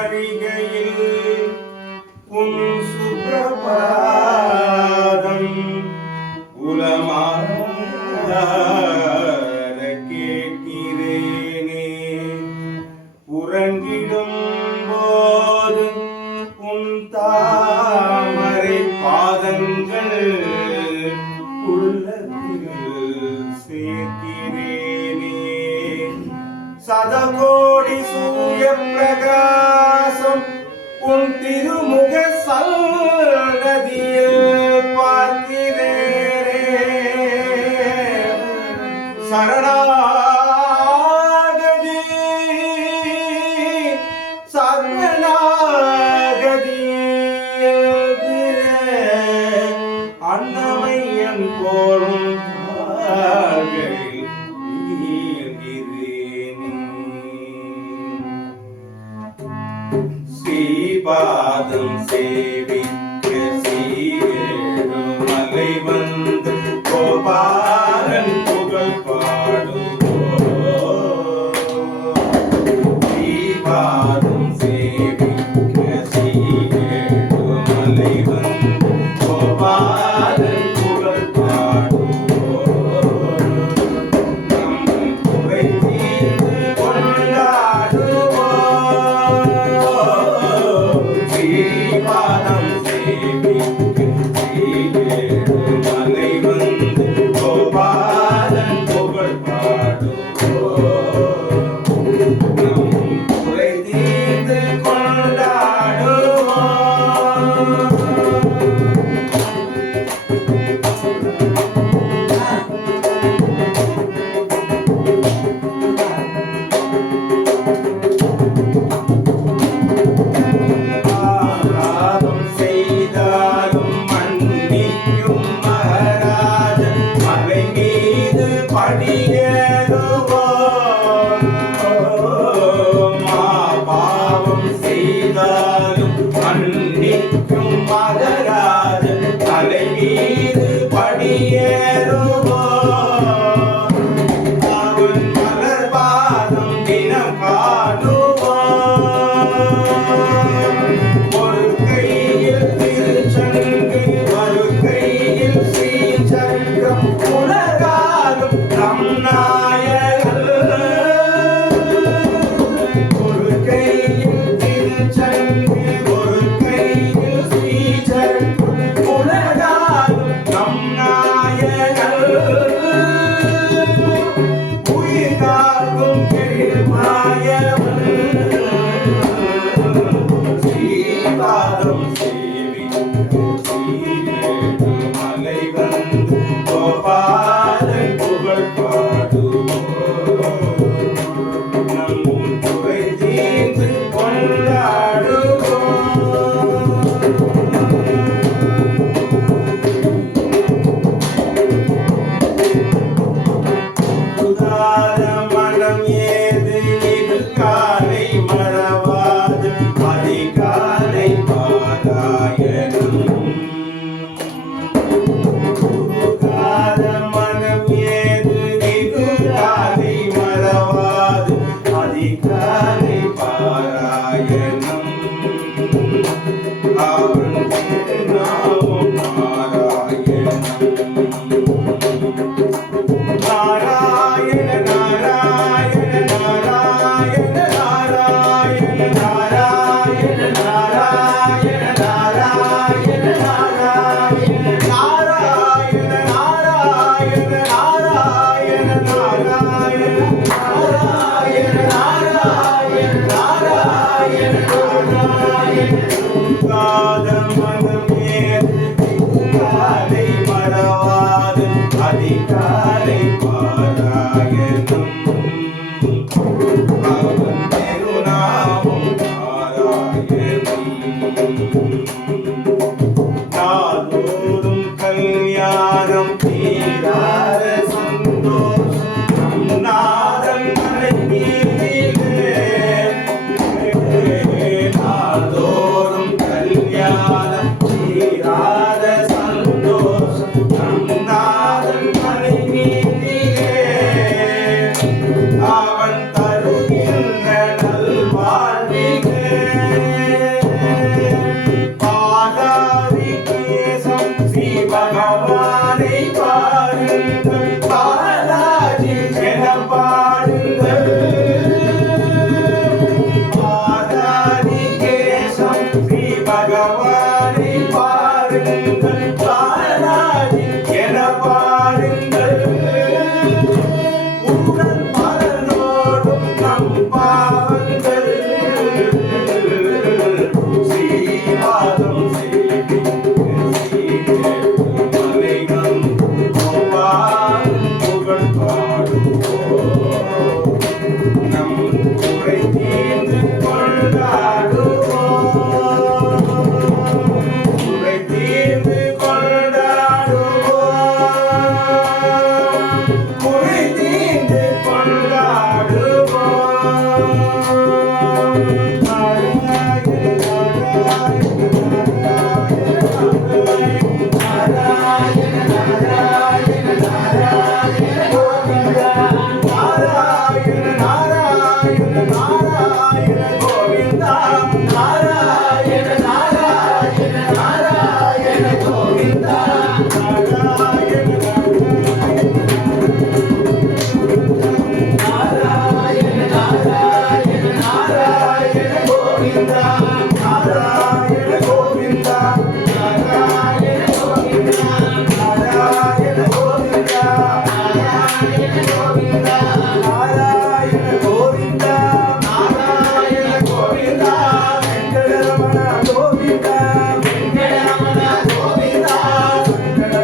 மாளிகையில் உன் சுப்பிரபாதம் உலமாற கேட்கிறேனே. உறங்கிடும் போது உன் தாமரை பாதங்கள் உள்ளத்தில் சேர்க்கிறேனே. சதகோடி சூரிய பிரகாசம் உன் திருமுக சன்னதியில் பார்க்கிறேனே. சரணாகதி சரணாகதி அன்னமையன் போலும் ஸ்ரீபாதம் சேவிக்க சீரேழு மலை வந்து கோபாலன் புகழ் பாடுவோம். ஸ்ரீபாதம் சேவிக்க சீரேழு மலை வந்து கோபாலன் புகழ் பாடுவோம். நம் குறை தீர்ந்து ஸ்ரீபாதம் சேவிக்க சீரேழு மலை வந்து கோபாலன் புகழ் பாடுவோம். நம் குறை தீர்ந்து கொண்டாடுவோம். மன்னிக்கும் மகராஜன் தலை மீது படியேறுவோம். அவன் மலர் பாதம் தினம் காணுவோம். ஒரு கையில் திருச்சங்கு ஒரு கையில் ஸ்ரீசக்கரம் உலகாலும் நம் நாயகன். ஒரு கையில் திருச்சங்கு ஸ்ரீபாதம் சேவிக்க சீரேழு மலை வந்து கோபாலன் புகழ் பாடுவோம். நம் குறை தீர்ந்து கொண்டாடுவோம். உதார மனம் ஏது இது காலை மறவாது அதிகாலை பாராயணம். உதார மனம் ஏது இது காலை மறவாது அதிகாலை பாராயணம். அவன் திருநாமம் நாராயணம். நாராயண நாராயண நாராயண நாராயண நாராயண நாராயண நாராயண நாராயண நாராயண நாராயண நாராயண நாராயண நாராயண நாராயண நாராயண